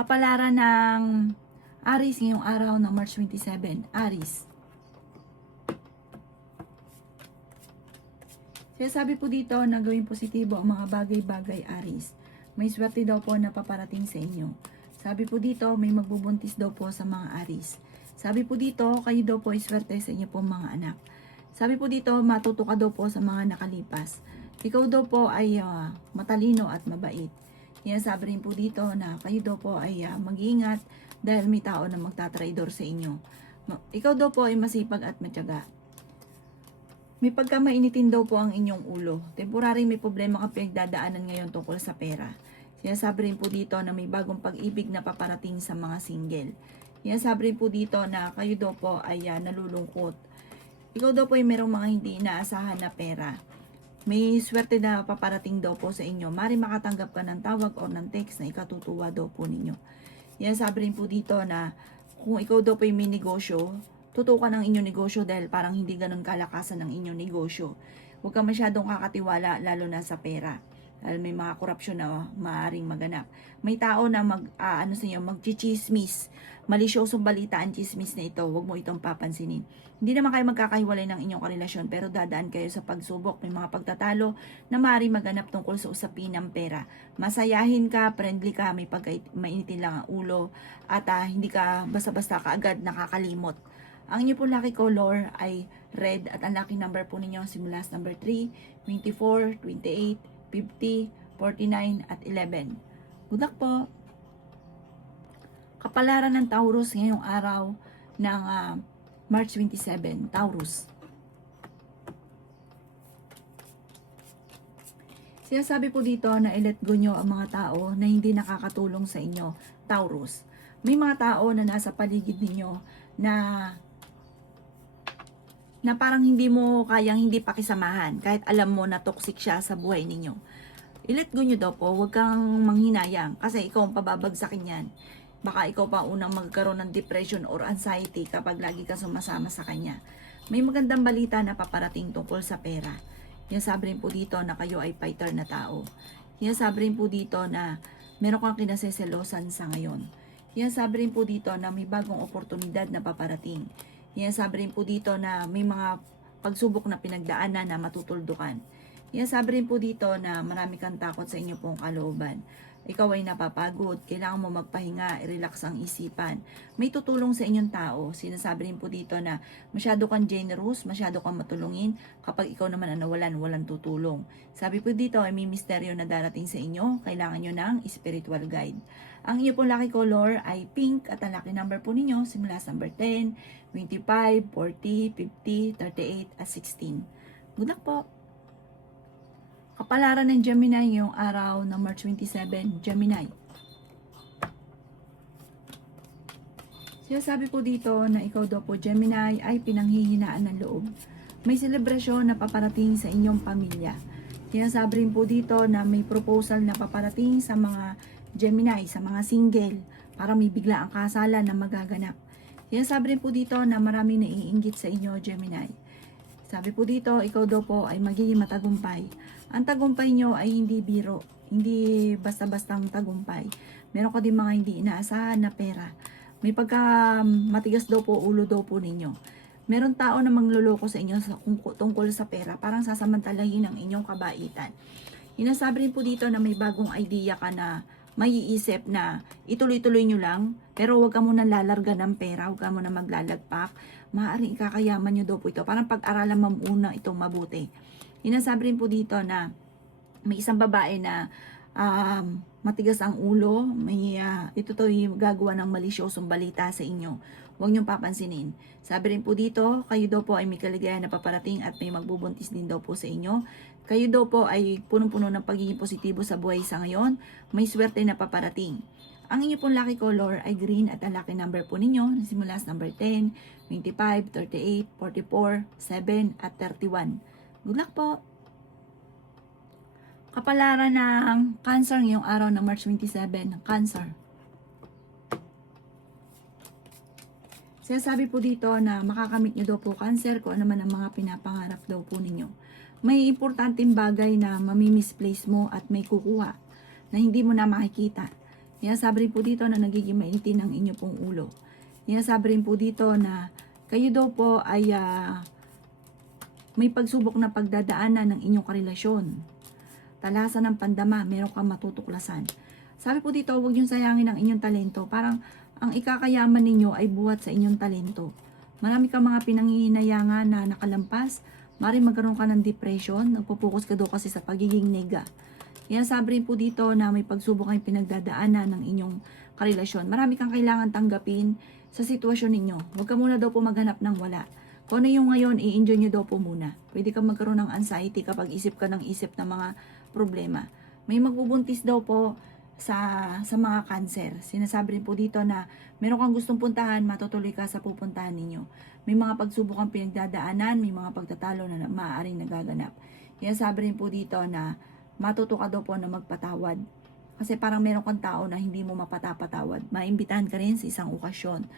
Kapalaran ng Aries ngayong araw ng March 27. Aries. Sabi po dito na gawing positibo ang mga bagay-bagay, Aries. May swerte daw po na paparating sa inyo. Sabi po dito, may magbubuntis daw po sa mga Aries. Sabi po dito, kayo daw po ay swerte sa inyo po mga anak. Sabi po dito, matuto ka daw po sa mga nakalipas. Ikaw daw po ay matalino at mabait. Sabi rin po dito na kayo daw po ay mag-iingat dahil may tao na magtatraidor sa inyo. Ikaw daw po ay masipag at matyaga. May pagkamainitin daw po ang inyong ulo. Temporary may problema ka pinagdadaanan ngayon tungkol sa pera. Sinasabi rin po dito na may bagong pag-ibig na paparating sa mga single. Sinasabi rin po dito na kayo daw po ay nalulungkot. Ikaw daw po ay merong mga hindi inaasahan na pera. May swerte na paparating daw po sa inyo. Mari makatanggap ka ng tawag o ng text na ikatutuwa daw po ninyo. Sabi rin po dito na kung ikaw daw po ay may negosyo, tutukan ang inyong negosyo dahil parang hindi ganun kalakasan ng inyong negosyo. Huwag ka masyadong kakatiwala lalo na sa pera. Dahil may mga korupsyon na maaaring maganap. May tao na magchichismis. Malisyosong balita ang chismis na ito. Huwag mo itong papansinin. Hindi naman kayo magkakahiwalay ng inyong karelasyon pero dadaan kayo sa pagsubok. May mga pagtatalo na maaaring maganap tungkol sa usapin ng pera. Masayahin ka, friendly ka, may mainitin lang ang ulo at hindi ka basta-basta kaagad nakakalimot. Ang inyo po lucky color ay red at ang lucky number po ninyo simula sa number 3, 24, 28, 50, 49 at 11. Good luck po! Kapalaran ng Taurus ngayong araw ng March 27. Taurus. Sinasabi po dito na i-let go nyo ang mga tao na hindi nakakatulong sa inyo. Taurus. May mga tao na nasa paligid ninyo na parang hindi mo kayang hindi pakisamahan kahit alam mo na toxic siya sa buhay ninyo. I-let go nyo daw po, huwag kang manghinayang kasi ikaw ang pababagsakin yan. Baka ikaw pa unang magkaroon ng depression or anxiety kapag lagi ka sumasama sa kanya. May magandang balita na paparating tungkol sa pera. Sabi rin po dito na kayo ay fighter na tao. Sabi rin po dito na meron kang kinaseselosan sa ngayon. Sabi rin po dito na may bagong oportunidad na paparating. Sabi rin po dito na may mga pagsubok na pinagdaanan na matutuldukan. Sabi rin po dito na marami kang takot sa inyo pong kalooban. Ikaw ay napapagod, kailangan mo magpahinga, i-relax ang isipan. May tutulong sa inyong tao. Sinasabi rin po dito na masyado kang generous, masyado kang matulungin. Kapag ikaw naman ang nawalan, walang tutulong. Sabi po dito ay may misteryo na darating sa inyo, kailangan nyo ng spiritual guide. Ang inyo pong lucky color ay pink at ang lucky number po ninyo simula sa number 10, 25, 40, 50, 38 at 16. Good luck po! Kapalaran ng Gemini ngayong araw ng March 27, Gemini. Sabi po dito na ikaw daw po, Gemini, ay pinanghihinaan ng loob. May selebrasyon na paparating sa inyong pamilya. Sabi rin po dito na may proposal na paparating sa mga Gemini, sa mga single, para may bigla ang kasalan na magaganap. Sabi rin po dito na maraming naiinggit sa inyo, Gemini. Sabi po dito, ikaw daw po ay magiging matagumpay. Ang tagumpay nyo ay hindi biro, hindi basta-bastang tagumpay. Meron ka din mga hindi inaasahan na pera. May pagka matigas daw po, ulo daw po ninyo. Meron tao na mangloloko sa inyo tungkol sa pera, parang sasamantalahin ang inyong kabaitan. Sabi rin po dito na may bagong idea ka na maiisip na ituloy-tuloy nyo lang, pero huwag ka muna lalarga ng pera, huwag ka muna maglalagpak. Maaaring ikakayaman nyo daw po ito. Parang pag-aralan mo muna itong mabuti. Sabi rin po dito na may isang babae na matigas ang ulo, ito to yung gagawa ng malisyosong balita sa inyo. Huwag niyong papansinin. Sabi rin po dito, kayo daw po ay may kaligayahan na paparating at may magbubuntis din daw po sa inyo. Kayo daw po ay punong-puno ng pagiging positibo sa buhay sa ngayon. May swerte na paparating. Ang inyo pong lucky color ay green at ang lucky number po ninyo simula sa number 10, 25, 38, 44, 7 at 31. Good luck po! Kapalaran ng Cancer ngayong araw ng March 27, Cancer. Sabi po dito na makakamit nyo daw po Cancer kung ano man ang mga pinapangarap daw po ninyo. May importanteng bagay na mamimisplace mo at may kukuha na hindi mo na makikita. Sabi rin po dito na nagiging mainitin ang inyo pong ulo. Sabi rin po dito na kayo daw po ay may pagsubok na pagdadaanan ng inyong karelasyon. Talasan ng pandama, meron kang matutuklasan. Sabi po dito, huwag niyong sayangin ang inyong talento. Parang ang ikakayaman ninyo ay buhat sa inyong talento. Marami kang mga pinanghihinayangan na nakalampas. Maring magkaroon ka ng depression. Nagpo-focus ka daw kasi sa pagiging nega. Sabi rin po dito na may pagsubok kayong pinagdadaanan ng inyong karelasyon. Marami kang kailangan tanggapin sa sitwasyon ninyo. Huwag ka muna daw po maghanap ng wala. Kung ano yung ngayon, i-enjoy nyo daw po muna. Pwede kang magkaroon ng anxiety kapag isip ka ng isip ng mga problema. May magbubuntis daw po sa mga cancer. Sinasabi rin po dito na meron kang gustong puntahan, matutuloy ka sa pupuntahan ninyo. May mga pagsubok kang pinagdadaanan, may mga pagtatalo na maaaring nagaganap. Sabi rin po dito na matuto ka daw po na magpatawad. Kasi parang meron kang tao na hindi mo mapatapatawad. Maimbitahan ka rin sa isang okasyon.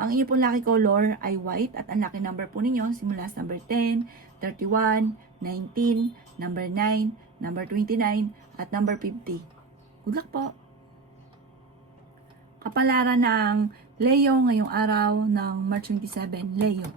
Ang inyo pong lucky color ay white at ang lucky number po ninyo simula sa number 10, 31, 19, number 9, number 29, at number 50. Good luck po! Kapalaran ng Leo ngayong araw ng March 27, Leo.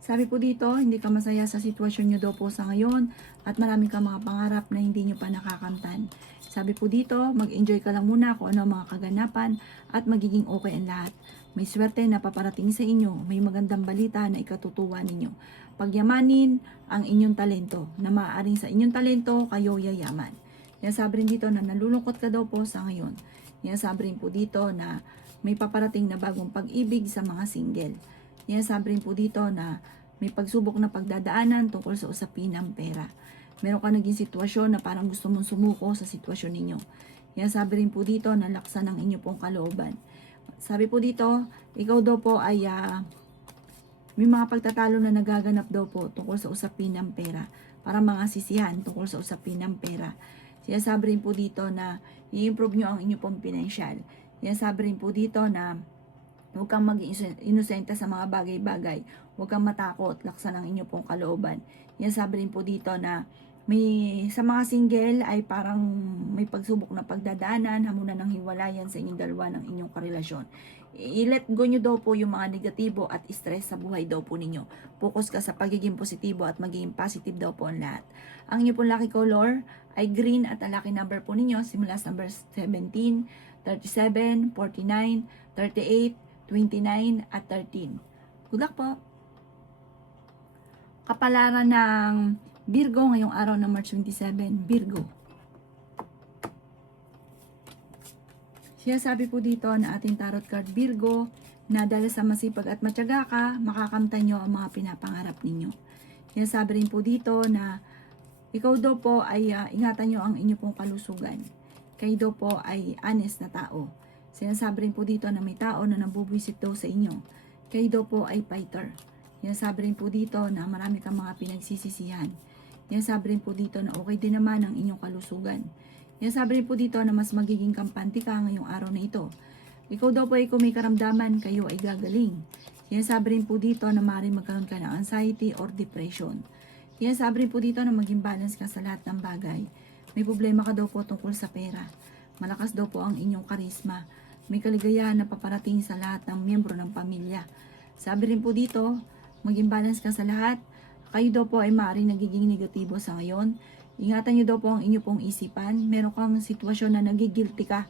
Sabi po dito, hindi ka masaya sa sitwasyon nyo daw po sa ngayon at marami ka mga pangarap na hindi nyo pa nakakamtan. Sabi po dito, mag-enjoy ka lang muna kung ano ang mga kaganapan at magiging okay ang lahat. May swerte na paparating sa inyo, may magandang balita na ikatutuwa ninyo. Pagyamanin ang inyong talento, na maaaring sa inyong talento kayo yayaman. Sabi rin dito na nalulungkot ka daw po sa ngayon. Sabi rin po dito na may paparating na bagong pag-ibig sa mga single. Sabi rin po dito na may pagsubok na pagdadaanan tungkol sa usapin ng pera. Meron ka naging sitwasyon na parang gusto mong sumuko sa sitwasyon ninyo. Sabi rin po dito na laksan ang inyo pong kalooban. Sabi po dito, ikaw daw po ay may mga pagtatalo na nagaganap daw po tungkol sa usapin ng pera. Para mga sisihan tungkol sa usapin ng pera. Sabi rin po dito na i-improve nyo ang inyo pong financial. Sabi rin po dito na huwag kang mag-inosente sa mga bagay-bagay. Huwag kang matakot, laksan ang inyo pong kalooban. Sabi rin po dito na sa mga single ay parang may pagsubok na pagdadaanan, hamunan ng hiwalayan sa inyong dalawa ng inyong karelasyon. I-let go nyo daw po yung mga negatibo at stress sa buhay daw po ninyo. Focus ka sa pagiging positibo at magiging positive daw po ang lahat. Ang inyo pong lucky color ay green at ang lucky number po ninyo simula sa number 17, 37, 49, 38, 29 at 13. Good luck po! Kapalaran ng Virgo ngayong araw ng March 27, Virgo. Sabi po dito na ating tarot card Virgo na dahil sa masipag at matyaga ka, makakamtan nyo ang mga pinapangarap ninyo. Sabi rin po dito na ikaw daw po ay ingatan nyo ang inyo pong kalusugan. Kayo daw po ay honest na tao. Sinasabi rin po dito na may tao na nabubwisit daw sa inyo. Kayo daw po ay fighter. Sabi rin po dito na marami kang mga pinagsisisihan. Sabi rin po dito na okay din naman ang inyong kalusugan. Sabi rin po dito na mas magiging kampante ka ngayong araw na ito. Ikaw daw po ay kung may karamdaman, kayo ay gagaling. Sabi rin po dito na maaaring magkaroon ka ng anxiety or depression. Sabi rin po dito na maging balance ka sa lahat ng bagay. May problema ka daw po tungkol sa pera. Malakas daw po ang inyong karisma. May kaligayahan na paparating sa lahat ng miyembro ng pamilya. Sabi rin po dito, maging balance ka sa lahat. Kayo daw po ay maaaring nagiging negatibo sa ngayon. Ingatan nyo daw po ang inyo pong isipan. Meron kang sitwasyon na nagigilty ka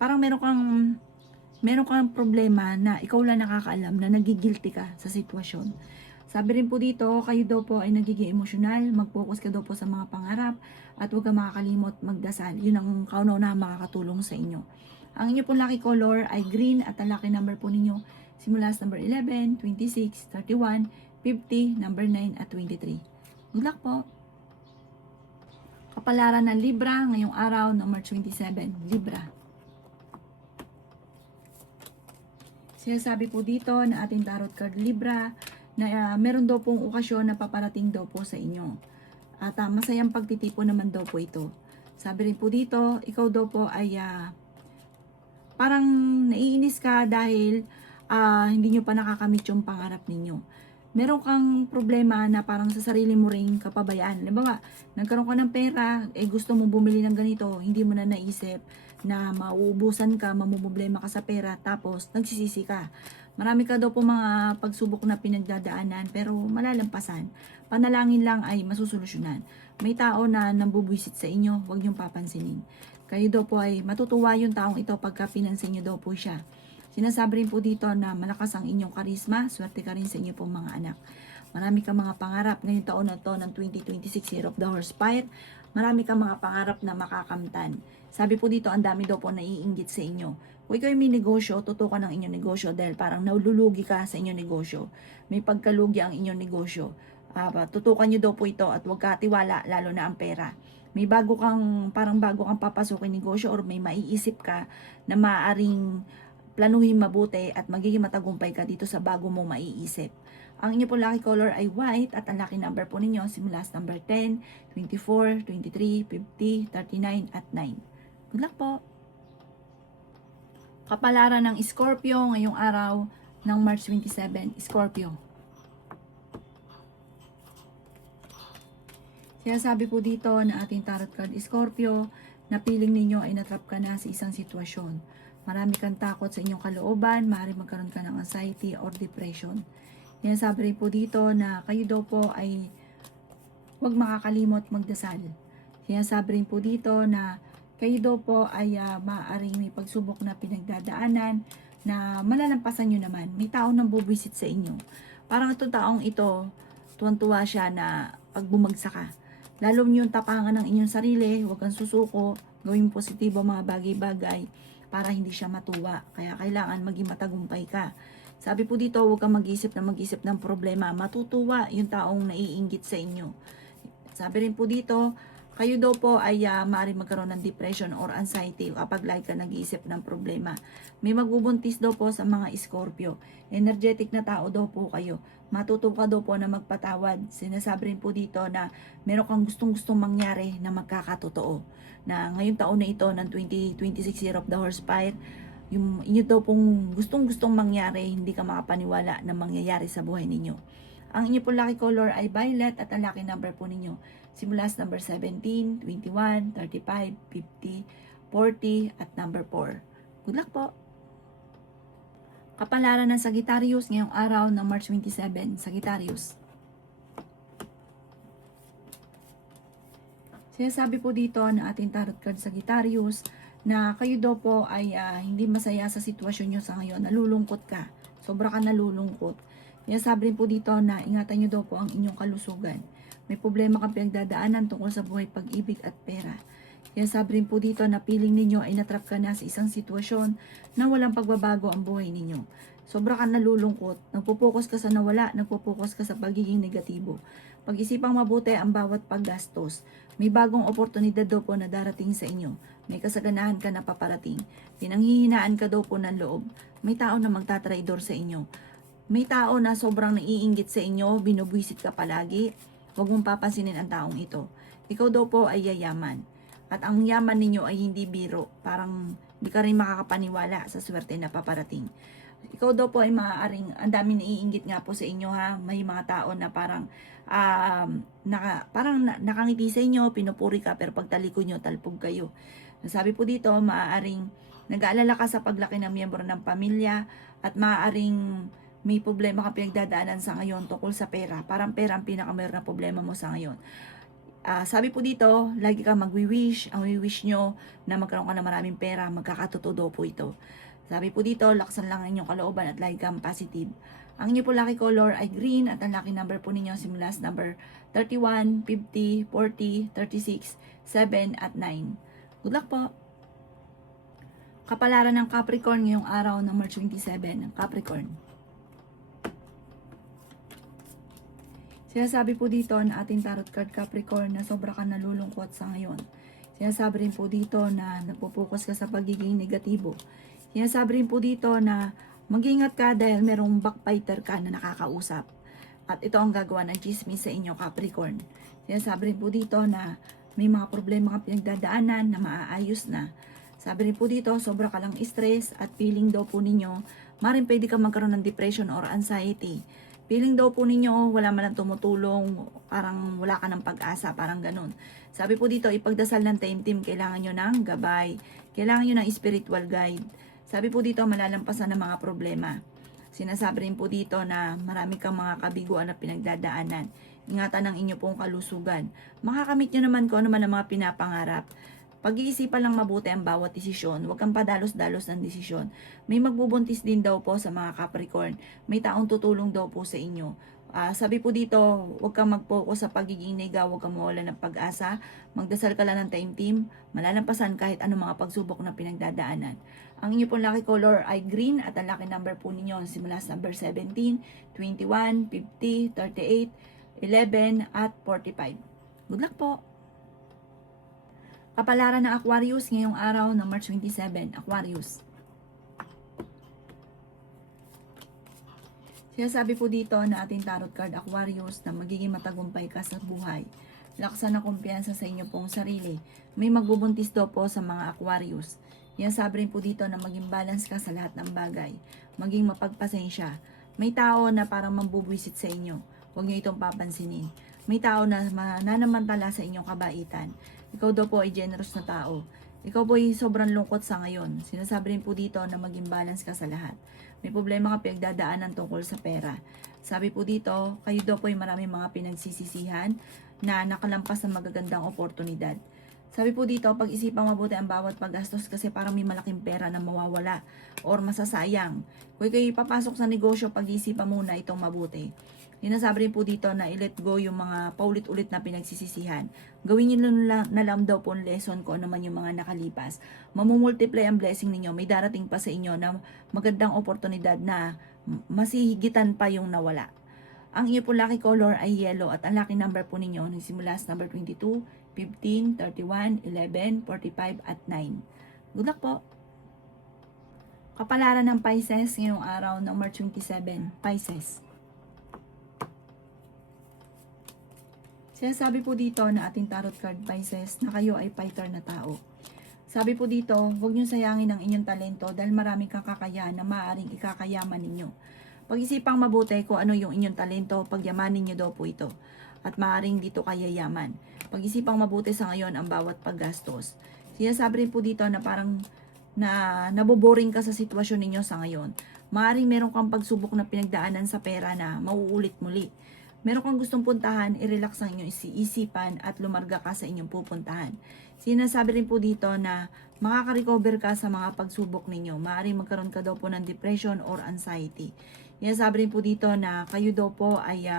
parang meron kang problema na ikaw lang nakakaalam na nagigilty ka sa sitwasyon. Sabi rin po dito, kayo daw po ay nagiging emosyonal, mag-focus ka daw po sa mga pangarap at huwag ka makakalimot magdasal. Yun ang kauna-una makakatulong sa inyo. Ang inyo pong lucky color ay green at ang lucky number po ninyo simula sa number 11, 26, 31, 50, number 9 at 23. Good luck po! Kapalaran ng Libra ngayong araw ng March 27, Libra. Sinasabi po dito na ating tarot card Libra na meron daw pong okasyon na paparating daw po sa inyo. At masayang pagtitipon naman daw po ito. Sabi rin po dito, ikaw daw po ay parang naiinis ka dahil hindi nyo pa nakakamit yung pangarap ninyo. meron kang problema na parang sa sarili mo ring kapabayaan. Halimbawa, nagkaroon ka ng pera, gusto mo bumili ng ganito, hindi mo na naisip na mauubusan ka, mamumblema ka sa pera, tapos nagsisisi ka. Marami ka daw po mga pagsubok na pinagdadaanan, pero malalampasan. Panalangin lang ay masusolusyonan. May tao na nambubwisit sa inyo, huwag niyong papansinin. Kayo daw po ay matutuwa yung taong ito pagka pinansin niyo daw po siya. Sinasabi rin po dito na malakas ang inyong karisma, swerte ka rin sa inyo pong mga anak. Marami kang mga pangarap ngayong taon na to ng 2026 Year of the Horse Fire. Marami kang mga pangarap na makakamtan. Sabi po dito, ang dami daw po naiinggit sa inyo. Kung ikaw may negosyo, tutukan ng inyong negosyo dahil parang naululugi ka sa inyong negosyo. May pagkalugi ang inyong negosyo. Tutukan nyo daw po ito at huwag ka tiwala, lalo na ang pera. May parang bago kang papasukin negosyo or may maiisip ka na maaaring planuhin mabuti at magiging matagumpay ka dito sa bago mong maiisip. Ang inyo po lucky color ay white at ang lucky number po ninyo simula sa number 10, 24, 23, 50, 39 at 9. Good luck po! Kapalaran ng Scorpio ngayong araw ng March 27, Scorpio. Sinasabi po dito na ating tarot card Scorpio na piling ninyo ay natrap ka na sa isang sitwasyon. Marami kang takot sa inyong kalooban, maaaring magkaroon ka ng anxiety or depression. Sinasabi rin po dito na kayo daw po ay huwag makakalimot magdasal. Sinasabi rin po dito na kayo daw po ay maaaring may pagsubok na pinagdadaanan na malalampasan nyo naman. May tao nang bubisit sa inyo. Parang itong taong ito, tuwan-tuwa siya na pag bumagsak ka. Lalo nyo tapangan ng inyong sarili, huwag kang susuko, gawing positibo mga bagay-bagay para hindi siya matuwa. Kaya kailangan maging matagumpay ka. Sabi po dito, huwag kang mag-isip ng problema. Matutuwa yung taong naiinggit sa inyo. Sabi rin po dito, kayo daw po ay maaaring magkaroon ng depression or anxiety kapag lagi ka nag-iisip ng problema. May magbubuntis daw po sa mga Scorpio. Energetic na tao daw po kayo. Matutuwa daw po na magpatawad. Sinasabi rin po dito na meron kang gustong-gustong mangyari na magkakatotoo. Na ngayong taon na ito ng 2026 Year of the Horse Fire, yung inyo daw pong gustong-gustong mangyari, hindi ka makapaniwala na mangyayari sa buhay ninyo. Ang inyo pong lucky color ay violet at ang lucky number po ninyo simula sa number 17, 21, 35, 50, 40 at number 4. Good luck po! Kapalaran ng Sagittarius ngayong araw ng March 27, Sagittarius. Sinasabi po dito ng ating tarot card Sagittarius na kayo daw po ay hindi masaya sa sitwasyon nyo sa ngayon. Nalulungkot ka. Sobra ka nalulungkot. Sinasabi rin po dito na ingatan nyo daw po ang inyong kalusugan. May problema kang pinagdadaanan tungkol sa buhay, pag-ibig at pera. Sinasabi rin po dito na piling ninyo ay natrap ka na sa isang sitwasyon na walang pagbabago ang buhay ninyo. Sobra ka nalulungkot. Nagpo-focus ka sa nawala, nagpo-focus ka sa pagiging negatibo. Pag-isipang mabuti ang bawat paggastos. May bagong oportunidad daw po na darating sa inyo. May kasaganahan ka na paparating. Pinanghihinaan ka daw po ng loob. May tao na magtatraidor sa inyo. May tao na sobrang naiinggit sa inyo, binubwisit ka palagi. Huwag mong papansinin ang taong ito. Ikaw daw po ay yayaman. At ang yaman ninyo ay hindi biro. Parang hindi ka rin makakapaniwala sa swerte na paparating. Ikaw daw po ay maaaring, ang dami naiinggit nga po sa inyo ha. May mga tao na parang nakangiti sa inyo, pinupuri ka, pero pagtalikod nyo, talpog kayo. Sabi po dito, maaaring nag-aalala ka sa paglaki ng miyembro ng pamilya at maaaring may problema ka pinagdadaanan sa ngayon tungkol sa pera. Parang pera ang pinakamayroon na problema mo sa ngayon. Sabi po dito, lagi kang magwi-wish. Ang wish nyo na magkaroon ka ng maraming pera, magkakatotoo po ito. Sabi po dito, laksan lang ang inyong kalooban at lagi kang positive. Ang inyo po lucky color ay green at ang lucky number po ninyo simula sa number 31, 50, 40, 36, 7 at 9. Good luck po! Kapalaran ng Capricorn ngayong araw ng March 27, Capricorn. Sinasabi po dito na ating tarot card Capricorn na sobra ka nalulungkot sa ngayon. Sinasabi rin po dito na nagpo-focus ka sa pagiging negatibo. Sinasabi rin po dito na mag-ingat ka dahil merong backbiter ka na nakakausap. At ito ang gagawa ng chismis sa inyo Capricorn. Sinasabi rin po dito na may mga problema ka pinagdadaanan na maaayos na. Sabi rin po dito, sobra ka lang stress at feeling daw po ninyo, maaaring pwede ka magkaroon ng depression or anxiety. Feeling daw po ninyo, wala man lang tumutulong, parang wala ka ng pag-asa, parang ganun. Sabi po dito, ipagdasal ng taimtim, kailangan nyo ng gabay, kailangan nyo ng spiritual guide. Sabi po dito, malalampasan ng mga problema. Sinasabi rin po dito na marami kang mga kabiguan na pinagdadaanan. Ingatan ang inyo pong kalusugan. Makakamit nyo naman kung ano man ang mga pinapangarap. Pag-iisipan lang mabuti ang bawat desisyon. Huwag kang padalos-dalos ng desisyon. May magbubuntis din daw po sa mga Capricorn. May taong tutulong daw po sa inyo. Sabi po dito, huwag kang mag-focus sa pagiging nega, huwag kang mawala ng pag-asa. Magdasal ka lang ng taimtim. Malalampasan kahit anong mga pagsubok na pinagdadaanan. Ang inyo pong lucky color ay green at ang lucky number po ninyo simula sa number 17, 21, 50, 38, 11 at 45. Good luck po! Kapalaran ng Aquarius ngayong araw ng March 27, Aquarius. Sinasabi po dito na ating tarot card Aquarius na magiging matagumpay ka sa buhay. Laksan ng kumpiyansa sa inyo pong sarili. May magbubuntis daw po sa mga Aquarius. Sinasabi rin po dito na maging balance ka sa lahat ng bagay. Maging mapagpasensya. May tao na parang mambubwisit sa inyo. Huwag niyo itong papansinin. May tao na mananamantala sa inyong kabaitan. Ikaw daw po ay generous na tao. Ikaw po ay sobrang lungkot sa ngayon. Sinasabi rin po dito na maging balance ka sa lahat. May problema ka pinagdadaanan tungkol sa pera. Sabi po dito, kayo daw po ay maraming mga pinagsisisihan na nakalampas ng magagandang oportunidad. Sabi po dito, pag-isipang mabuti ang bawat paggastos kasi parang may malaking pera na mawawala or masasayang. Kung kayo papasok sa negosyo, pag-isipan muna itong mabuti. Sinasabi rin po dito na i-let go yung mga paulit-ulit na pinagsisisihan. Gawin nyo na lang daw po ang lesson ko naman yung mga nakalipas. Mamumultiply ang blessing ninyo. May darating pa sa inyo na magandang oportunidad na masihigitan pa yung nawala. Ang inyo po lucky color ay yellow at ang lucky number po ninyo nagsimula sa number 22, 15, 31, 11, 45 at 9. Good luck po! Kapalaran ng Pisces ngayong araw ng March 27, Pisces. Sinasabi po dito na ating tarot card Pisces na kayo ay fighter na tao. Sabi po dito, huwag niyong sayangin ang inyong talento dahil maraming kakakayahan na maaaring ikakayaman ninyo. Pag-isipang mabuti kung ano yung inyong talento, pagyamanin niyo daw po ito. At maaaring dito kayayaman. Pag-isipang mabuti sa ngayon ang bawat paggastos. Sinasabi rin po dito na parang naboboring ka sa sitwasyon ninyo sa ngayon. Maaaring meron kang pagsubok na pinagdaanan sa pera na mauulit muli. Meron kang gustong puntahan, i-relax ang inyong isipan at lumarga ka sa inyong pupuntahan. Sinasabi rin po dito na makaka-recover ka sa mga pagsubok ninyo. Maaaring magkaroon ka daw po ng depression or anxiety. Sinasabi rin po dito na kayo daw po ay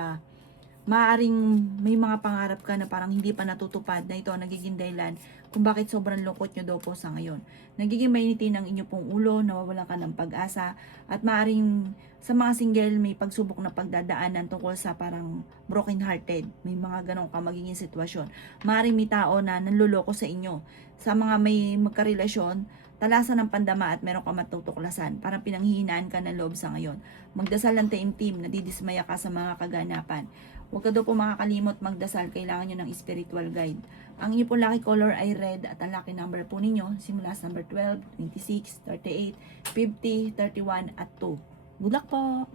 maaaring may mga pangarap ka na parang hindi pa natutupad na ito ang nagiging dahilan kung bakit sobrang lungkot nyo daw po sa ngayon. Nagiging mainitin ang inyo pong ulo, nawawalan ka ng pag-asa, at maaaring sa mga single may pagsubok na pagdadaanan tungkol sa parang broken hearted. May mga ganong ka magiging sitwasyon. Maaaring may tao na nanluloko sa inyo. Sa mga may magkarelasyon, talasan ng pandama at meron ka matutuklasan. Parang pinanghihinaan ka ng loob sa ngayon. Magdasal ng taimtim, nadidismaya ka sa mga kaganapan. Huwag ka daw po makakalimot magdasal, kailangan nyo ng spiritual guide. Ang inyo po lucky color ay red at ang lucky number po ninyo simula sa number 12, 26, 38, 50, 31 at 2. Good luck po!